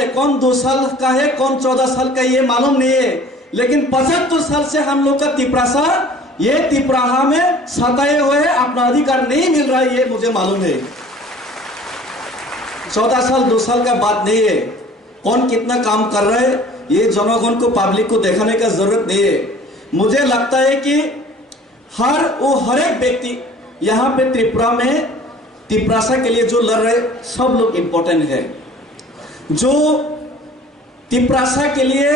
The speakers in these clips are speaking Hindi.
है, कौन 2 साल का है, कौन 14 साल का, ये मालूम नहीं है। लेकिन 75 साल से हम लोग का तिपरासा ये तिपराहा में सताए हुए है, अपना अधिकार नहीं मिल रहा है, ये मुझे मालूम है। 14 साल 2 साल का बात नहीं है, कौन कितना काम कर रहा है ये जनगण को, पब्लिक को दिखाने का जरूरत नहीं है। मुझे लगता है कि हर एक व्यक्ति यहाँ पे त्रिपुरा में तिपरासा के लिए जो लड़ रहे सब लोग इंपॉर्टेंट है। जो तिपरासा के लिए,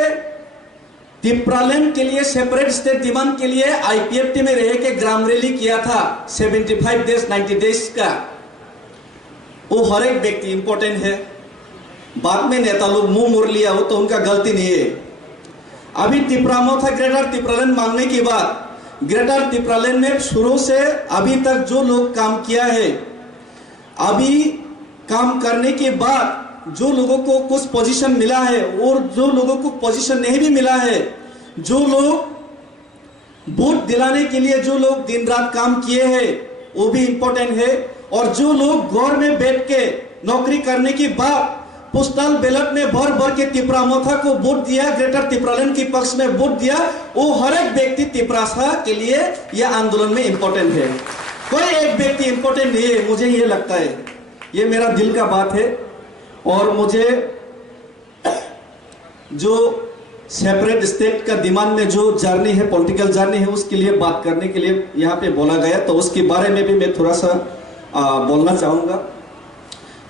तिपरालैंड के लिए, सेपरेट स्टेट डिमांड के लिए आईपीएफटी में रह के ग्राम रैली किया था 75 डेज 90 डेज का, वो हर एक व्यक्ति इंपॉर्टेंट है। बाद में नेता लोग मुंह मोड़ लिया, वो तो उनका गलती नहीं है। अभी तिपरामो था ग्रेटर तिपरालैंड मांगने के बाद, ग्रेटर तिपरालैंड में शुरू से अभी तक जो लोग काम किया है, अभी काम करने के बाद जो लोगों को कुछ पोजीशन मिला है और जो लोगों को पोजीशन नहीं भी मिला है, जो लोग वोट दिलाने के लिए जो लोग दिन रात काम किए हैं वो भी इंपॉर्टेंट है। और जो लोग घर में बैठ के नौकरी करने के बाद पोस्टल बैलेट में भर भर के तिपरामोथा को वोट दिया, ग्रेटर तिपरालैंड के पक्ष में वोट दिया, वो हर एक व्यक्ति तिपरासा के लिए यह आंदोलन में इंपॉर्टेंट है। कोई एक व्यक्ति इंपॉर्टेंट नहीं है, मुझे ये लगता है, ये मेरा दिल का बात है। और मुझे जो सेपरेट स्टेट का डिमांड में जो जर्नी है, पॉलिटिकल जर्नी है, उसके लिए बात करने के लिए यहाँ पे बोला गया, तो उसके बारे में भी मैं थोड़ा सा बोलना चाहूँगा।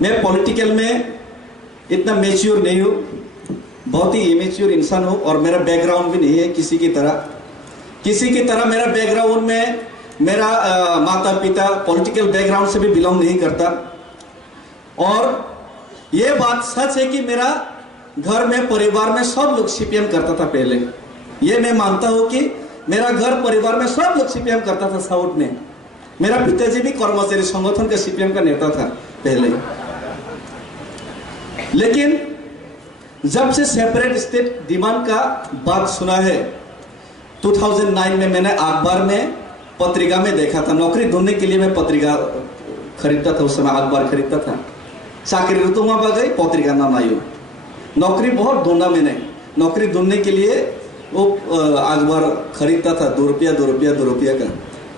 मैं पॉलिटिकल में इतना मैच्योर नहीं हूँ, बहुत ही इमेच्योर इंसान हूँ, और मेरा बैकग्राउंड भी नहीं है किसी की तरह मेरा बैकग्राउंड में मेरा माता पिता पॉलिटिकल बैकग्राउंड से भी बिलोंग नहीं करता। और ये बात सच है कि मेरा घर में परिवार में सब लोग सीपीएम करता था पहले। ये मैं मानता हूँ कि मेरा घर परिवार में सब लोग सीपीएम करता था। साउथ में मेरा पिताजी भी कर्मचारी संगठन का सीपीएम का नेता था पहले। लेकिन जब से सेपरेट स्टेट डिमांड का बात सुना है, 2009 में मैंने अखबार में पत्रिका में देखा था। नौकरी ढूंढने के लिए मैं पत्रिका खरीदता था, उस समय अखबार खरीदता था। चाकरी ऋतुमा गई, पत्रिका नाम आई, नौकरी बहुत ढूंढा मैंने। नौकरी ढूंढने के लिए वो अखबार खरीदता था, 2 रुपया का।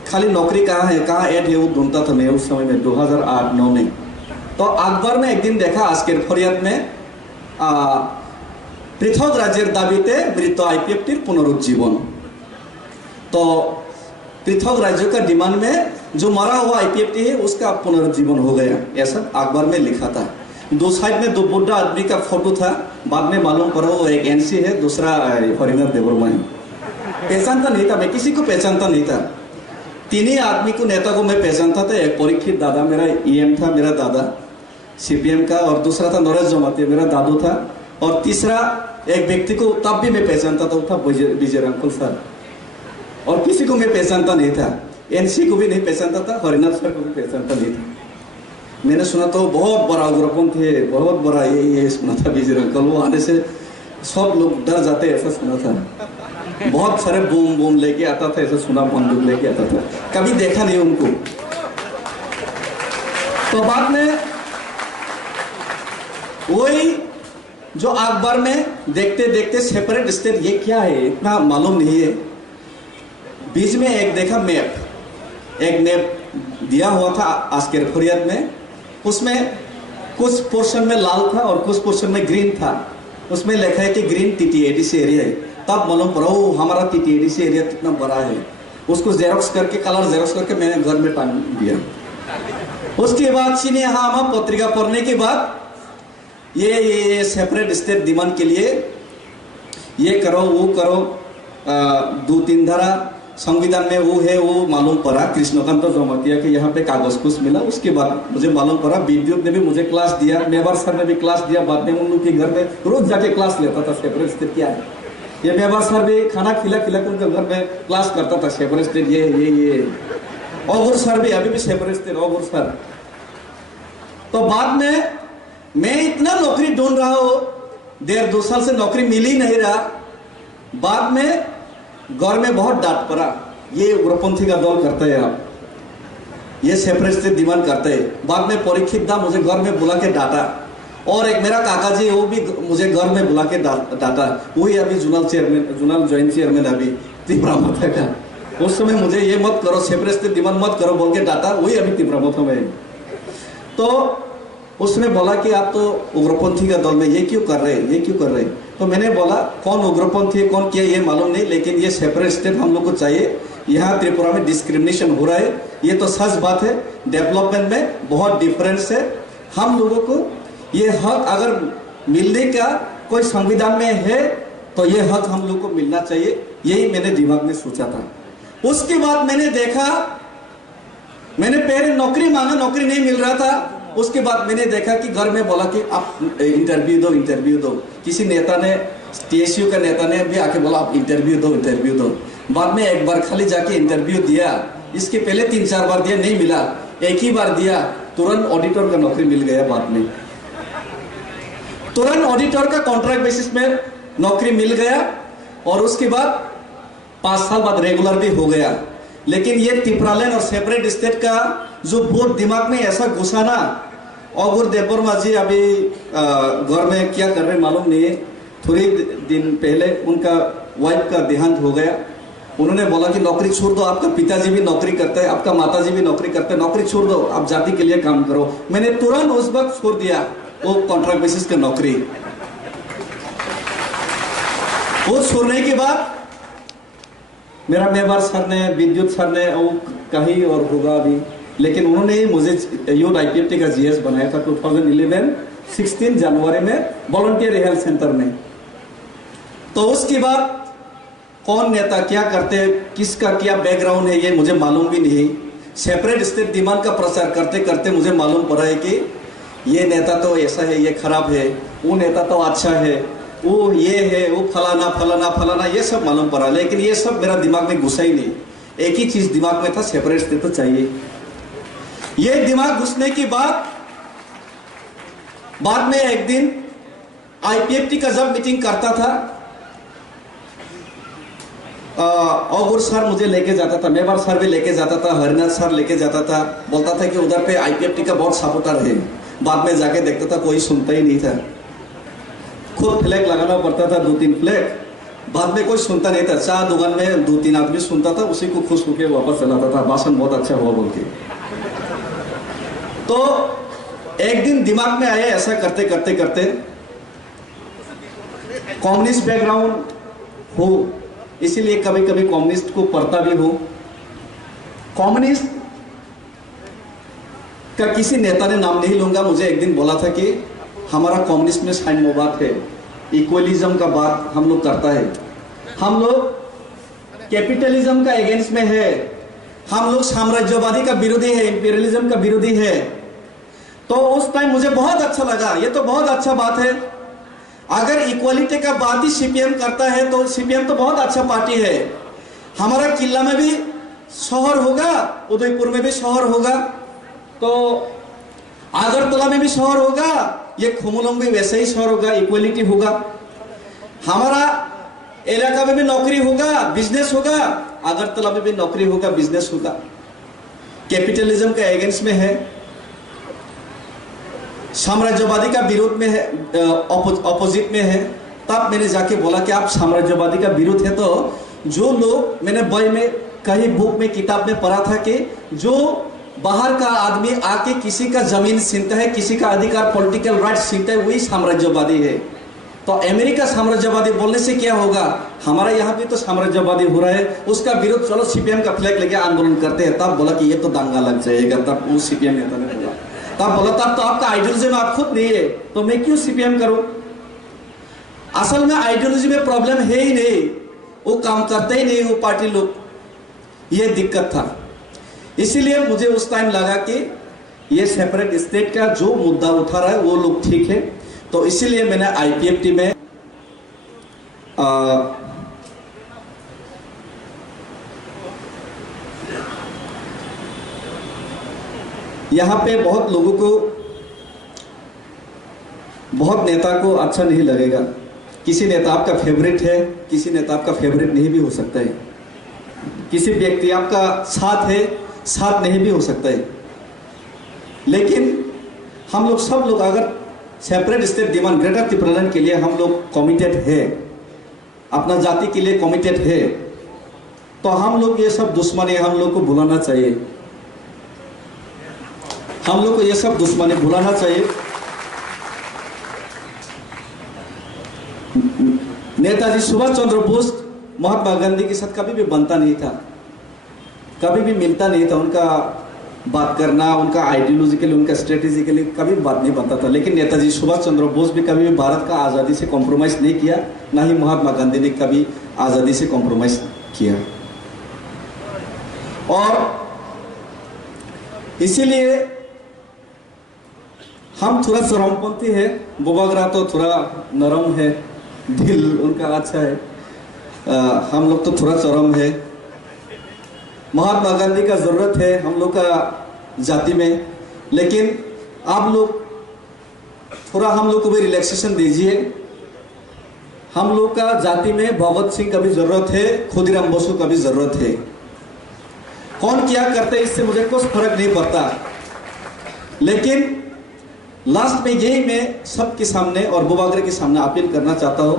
खाली नौकरी कहाँ है, कहाँ ऐड है, वो ढूंढता था मैं उस समय में 2008-9 में। तो अखबार में एक दिन देखा आजकेर फरियाद में पृथक राज्येर दाबीते मृत आईपीएफटीर पुनरुज्जीवन। तो पृथक राज्य का डिमांड में जो मरा हुआ आईपीएफटी है उसका पुनरुज्जीवन हो गया, ऐसा अखबार में लिखा था। 2 साइड में 2 बुढ़ा आदमी का फोटो था। बाद में मालूम पड़ा वो एक एनसी है, दूसरा हरिनाथ देववर्मा है। पहचानता नहीं था, मैं किसी को पहचानता नहीं था। 3 ही आदमी को, नेता को मैं पहचानता था। एक परीक्षित दादा मेरा ईएम था, मेरा दादा सीपीएम का, और दूसरा था नरेश जमातिया, मेरा दादू था। और तीसरा एक व्यक्ति को तब भी मैं पहचानता था, वो था विजय अंकुल सर। और किसी को मैं पहचानता नहीं था, एनसी को भी नहीं पहचानता था, हरिनाथ सर को भी पहचानता नहीं था। मैंने सुना तो बहुत बड़ा उग्रपंथ थे, बहुत बड़ा ये सुना था विजय अंकल, वो आने से सब लोग डर जाते, ऐसा सुना था। बहुत सारे बूम लेके आता था, ऐसा सुना, बंदूक लेके आता था। कभी देखा नहीं उनको। तो बाद में वही जो अखबार में देखते देखते सेपरेट स्टेट ये क्या है इतना मालूम नहीं है। बीच में एक देखा एक मैप दिया हुआ था आजकेर फरियाद में। उसमें कुछ पोर्शन में लाल था और कुछ पोर्शन में ग्रीन था। उसमें लिखा है कि ग्रीन टीटीएडीसी एरिया है। तब मालूम पड़ा वो हमारा टीटीएडीसी एरिया कितना बड़ा है। उसको जेरोक्स करके, कलर जेरोक्स करके मैंने घर में टांग दिया। उसके बाद सिनेहामा पत्रिका पढ़ने के बाद ये सेपरेट स्टेट डिमांड के लिए ये करो वो करो, 2-3 धारा संविधान में वो है, वो मालूम पड़ा। कृष्णकांत जमातिया के यहाँ पे कागज कुछ मिला। उसके बाद मुझे मालूम पड़ा, विद्युत ने भी मुझे क्लास दिया, मेवार सर ने भी क्लास दिया। बाद में उन लोग के घर में रोज जाके क्लास लेता था सेपरेट स्टेट क्या है। ये मेवार सर भी खाना खिला के उनके घर में क्लास करता था सेपरेट स्टेट ये। और सर भी अभी भी सेपरेट स्टेट, और सर। तो बाद में मैं इतना नौकरी ढूंढ रहा हूँ, 1.5-2 साल से नौकरी मिल ही नहीं रहा। बाद में घर में बहुत डांट पड़ा, ये उग्रपंथी का दल करते हैं आप, ये सेपरेट स्टेट डिमांड करते हैं। बाद में परीक्षित दा मुझे घर में बुला के डांटा, और एक मेरा काका जी, वो भी मुझे घर में बुला के डांटा, वही अभी जोनल जॉइंट चेयरमैन अभी तिप्रामथा का। उस समय मुझे ये मत करो, सेपरेट डिमांड मत करो बोल के डांटा, वही अभी तिप्रामथा में। तो उसने बोला कि आप तो उग्रपंथी का दल में ये क्यों कर रहे हैं, ये क्यों कर रहे हैं। तो मैंने बोला कौन उग्रपंथी है कौन किया ये मालूम नहीं, लेकिन ये सेपरेट स्टेट हम लोग को चाहिए। यहाँ त्रिपुरा में डिस्क्रिमिनेशन हो रहा है, ये तो सच बात है। डेवलपमेंट में बहुत डिफरेंस है। हम लोगों को ये हक अगर मिलने का कोई संविधान में है तो ये हक हम लोग को मिलना चाहिए, यही मैंने दिमाग में सोचा था। उसके बाद मैंने देखा, मैंने पहले नौकरी मांगा, नौकरी नहीं मिल रहा था। उसके बाद मैंने देखा कि घर में बोला कि आप इंटरव्यू दो, इंटरव्यू दो। किसी नेता ने, टीएसयू का नेता ने भी आके बोला आप इंटरव्यू दो, इंटरव्यू दो। बाद में एक बार खाली जाके इंटरव्यू दिया, इसके पहले 3-4 बार दिया, नहीं मिला। एक ही बार दिया, तुरंत ऑडिटर का नौकरी मिल गया। बाद में तुरंत ऑडिटर का कॉन्ट्रैक्ट बेसिस में नौकरी मिल गया और उसके बाद 5 साल बाद रेगुलर भी हो गया। लेकिन ये तिप्रालैंड और सेपरेट स्टेट का जो बोर्ड दिमाग में ऐसा घुसा ना, और देववर्मा जी अभी घर में क्या कर रहे मालूम नहीं है। थोड़ी दिन पहले उनका वाइफ का देहांत हो गया। उन्होंने बोला कि नौकरी छोड़ दो, आपका पिताजी भी नौकरी करते हैं, आपका माताजी भी नौकरी करते हैं, नौकरी छोड़ दो, आप जाति के लिए काम करो। मैंने तुरंत उस वक्त छोड़ दिया वो कॉन्ट्रैक्ट बेसिस की नौकरी। वो छोड़ने के बाद मेरा मेवार सर ने, विद्युत सर ने, वो कहीं और होगा अभी, लेकिन उन्होंने मुझे यूथ आईपीएफटी का जीएस बनाया था 2011 16 जनवरी में वॉलंटियर हेल्थ सेंटर में। तो उसके बाद कौन नेता क्या करते, किसका क्या बैकग्राउंड है, ये मुझे मालूम भी नहीं। सेपरेट स्टेट डिमांड का प्रचार करते करते मुझे मालूम पड़ा है कि ये नेता तो ऐसा है, ये खराब है, वो नेता तो अच्छा है, वो ये है, वो फलाना फलाना फलाना, ये सब मालूम पड़ा। लेकिन ये सब मेरा दिमाग में घुसा ही नहीं। एक ही चीज दिमाग में था, सेपरेट स्टेट तो चाहिए। ये दिमाग घुसने के बाद में एक दिन आईपीएफटी का जब मीटिंग करता था, और सर मुझे लेके जाता था, मेवार सर भी लेके जाता था, हरिनाथ सर लेके जाता था, बोलता था कि उधर पे आईपीएफटी का बहुत सपोर्टर है। बाद में जाके देखता था कोई सुनता ही नहीं था। खुद फ्लैग लगाना पड़ता था, 2-3 फ्लैग। बाद में कोई सुनता नहीं था। चाय दुकान में 2-3 आदमी सुनता था, उसी को खुश होकर वापस चलाता था, भाषण बहुत अच्छा हुआ बोल के। तो एक दिन दिमाग में आया, ऐसा करते करते करते कम्युनिस्ट बैकग्राउंड हो, इसीलिए कभी कभी कम्युनिस्ट को पढ़ता भी हो। कम्युनिस्ट का किसी नेता ने नाम नहीं लूंगा, मुझे एक दिन बोला था कि हमारा कम्युनिस्ट में साइन बात है, इक्वलिज्म का बात हम लोग करता है, हम लोग कैपिटलिज्म का अगेंस्ट में है, हम लोग साम्राज्यवादी का विरोधी है, इंपीरियलिज्म का विरोधी है। तो उस टाइम मुझे बहुत अच्छा लगा, ये तो बहुत अच्छा बात है। अगर इक्वालिटी का बात ही सीपीएम करता है तो सीपीएम तो बहुत अच्छा पार्टी है। हमारा किला में भी शहर होगा, उदयपुर में भी शहर होगा, तो अगरतला में भी शहर होगा, ये खुमुलुंग भी वैसे ही शहर होगा, इक्वालिटी होगा। हमारा इलाका में भी नौकरी होगा, बिजनेस होगा, अगरतला में भी नौकरी होगा, बिजनेस होगा। कैपिटलिज्म के अगेंस्ट में है, साम्राज्यवादी का विरोध में है, ऑपोजिट में है। तब मैंने जाके बोला कि आप साम्राज्यवादी का विरोध है, तो जो लोग, मैंने बॉय में कहीं बुक में किताब में पढ़ा था कि जो बाहर का आदमी आके किसी का जमीन छीनता है, किसी का अधिकार, पॉलिटिकल राइट छीनता है, वही साम्राज्यवादी है। तो अमेरिका साम्राज्यवादी बोलने से क्या होगा, हमारा यहाँ भी तो साम्राज्यवादी हो रहा है, उसका विरोध, चलो सीपीएम का फ्लैग लेके आंदोलन करते हैं। तब बोला कि ये तो दंगा लग जाएगा। तब वो सीपीएम नेता ने बोला, तब बोला तब तो आपका आइडियोलॉजी में आप खुद नहीं है, तो मैं क्यों सीपीएम करूं। असल में आइडियोलॉजी में प्रॉब्लम है ही नहीं, वो काम करते ही नहीं वो पार्टी लोग, ये दिक्कत था। इसीलिए मुझे उस टाइम लगा कि ये सेपरेट स्टेट का जो मुद्दा उठा रहा है वो लोग ठीक है। तो इसीलिए मैंने आईपीएफटी में यहाँ पे बहुत लोगों को, बहुत नेता को अच्छा नहीं लगेगा। किसी नेता आपका फेवरेट है, किसी नेता आपका फेवरेट नहीं भी हो सकता है। किसी व्यक्ति आपका साथ है, साथ नहीं भी हो सकता है। लेकिन हम लोग सब लोग अगर separate state demand greater Tripuraland के लिए हम लोग कमिटेड है, अपना जाति के लिए कमिटेड है, तो हम लोग ये सब दुश्मनी हम लोग को भुलाना चाहिए। हम लोग को ये सब दुश्मनी भुलाना चाहिए। नेताजी सुभाष चंद्र बोस महात्मा गांधी के साथ कभी भी बनता नहीं था, कभी भी मिलता नहीं था। उनका बात करना, उनका आइडियोलॉजिकली, उनका स्ट्रेटेजिकली कभी बात नहीं बनता था। लेकिन नेताजी सुभाष चंद्र बोस भी कभी भी भारत का आज़ादी से कॉम्प्रोमाइज़ नहीं किया, ना ही महात्मा गांधी ने कभी आज़ादी से कॉम्प्रोमाइज़ किया। और इसीलिए हम थोड़ा चरमपंथी है, बोबागरा तो थोड़ा नरम है, दिल उनका अच्छा है, हम लोग तो थोड़ा चरम है। महात्मा गांधी का जरूरत है हम लोग का जाति में, लेकिन आप लोग थोड़ा हम लोग को भी रिलैक्सेशन दीजिए। हम लोग का जाति में भगत सिंह का भी जरूरत है, खुदीराम बोसू का भी जरूरत है। कौन क्या करते इससे मुझे कुछ फर्क नहीं पड़ता, लेकिन लास्ट में यही मैं सबके सामने और बोबागरा के सामने अपील करना चाहता हूं,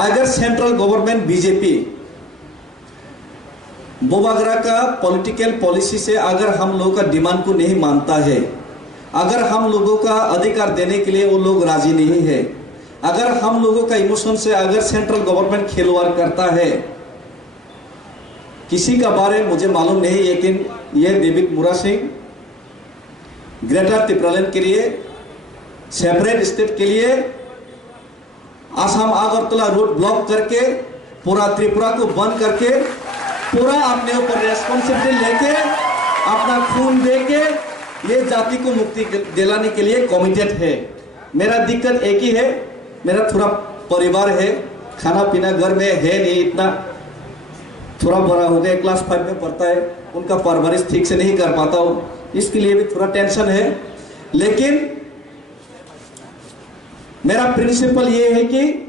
अगर सेंट्रल गवर्नमेंट बीजेपी बोबागरा का पॉलिटिकल पॉलिसी से अगर हम लोगों का डिमांड को नहीं मानता है, अगर हम लोगों का अधिकार देने के लिए वो लोग राजी नहीं है, अगर हम लोगों का इमोशन से अगर सेंट्रल गवर्नमेंट खिलवाड़ करता है, किसी का बारे मुझे मालूम नहीं, लेकिन यह डेविड मुरा सिंह ग्रेटर त्रिपुरालैंड के लिए, सेपरेट स्टेट के लिए आसाम अगरतला रोड ब्लॉक करके पूरा त्रिपुरा को बंद करके पूरा अपने ऊपर रेस्पॉन्सिबिलिटी लेके अपना खून देके ये जाति को मुक्ति दिलाने के लिए कमिटेड है। मेरा दिक्कत एक ही है, मेरा थोड़ा परिवार है, खाना पीना घर में है नहीं इतना, थोड़ा बड़ा हो गया, क्लास 5 में पढ़ता है, उनका परवरिश ठीक से नहीं कर पाता हूँ, इसके लिए भी थोड़ा टेंशन है। लेकिन मेरा प्रिंसिपल ये है कि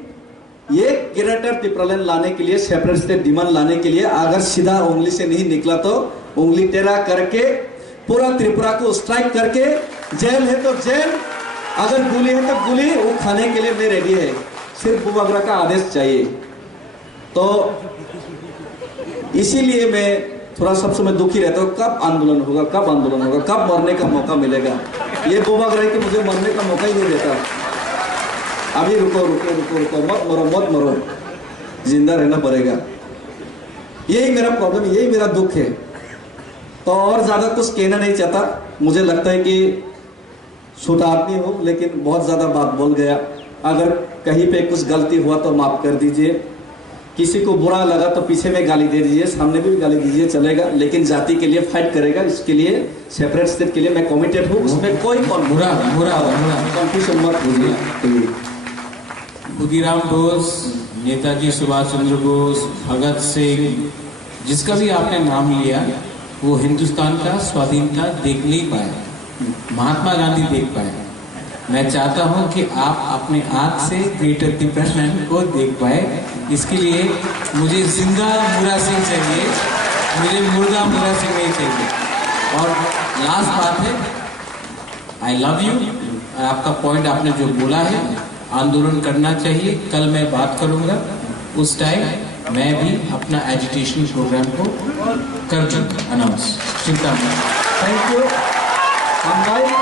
ये ग्रेटर त्रिपुरालैंड लाने के लिए, सेपरेट स्टेट डिमांड लाने के लिए अगर सीधा उंगली से नहीं निकला तो उंगली टेढ़ा करके पूरा त्रिपुरा को स्ट्राइक करके, जेल है तो जेल, अगर गोली है तो गोली, वो खाने के लिए मैं रेडी है। सिर्फ बोबागरा का आदेश चाहिए। तो इसीलिए मैं थोड़ा सब समय दुखी रहता हूँ, कब आंदोलन होगा, कब आंदोलन होगा, कब मरने का मौका मिलेगा। ये बोबागरा कि मुझे मरने का मौका ही नहीं देता। अभी रुको रुको रुको रुको, मत मरो मत मरो, जिंदा रहना पड़ेगा। यही मेरा प्रॉब्लम, यही मेरा दुख है। तो और ज्यादा कुछ कहना नहीं चाहता। मुझे लगता है कि छोटा आदमी हो, लेकिन बहुत ज्यादा बात बोल गया। अगर कहीं पे कुछ गलती हुआ तो माफ कर दीजिए। किसी को बुरा लगा तो पीछे में गाली दे दीजिए, सामने भी गाली दीजिए, चलेगा। लेकिन जाति के लिए फाइट करेगा, इसके लिए सेपरेट स्टेट के लिए मैं कमिटेड हूँ। उसमें कोई कंफ्यूजन मत कीजिए। खुदीराम बोस, नेताजी सुभाष चंद्र बोस, भगत सिंह, जिसका भी आपने नाम लिया, वो हिंदुस्तान का स्वाधीनता देख नहीं पाए, महात्मा गांधी देख पाए। मैं चाहता हूं कि आप अपने आँख से ग्रेटर त्रिपुरालैंड को देख पाए। इसके लिए मुझे जिंदा मुरा सिंह चाहिए, मुझे मुर्दा मुरा सिंह नहीं चाहिए। और लास्ट बात है, आई लव यू। आपका पॉइंट आपने जो बोला है, आंदोलन करना चाहिए। कल मैं बात करूंगा, उस टाइम मैं भी अपना एजुटेशन प्रोग्राम को कर दूंगा अनाउंस। चिंता मत। Thank you.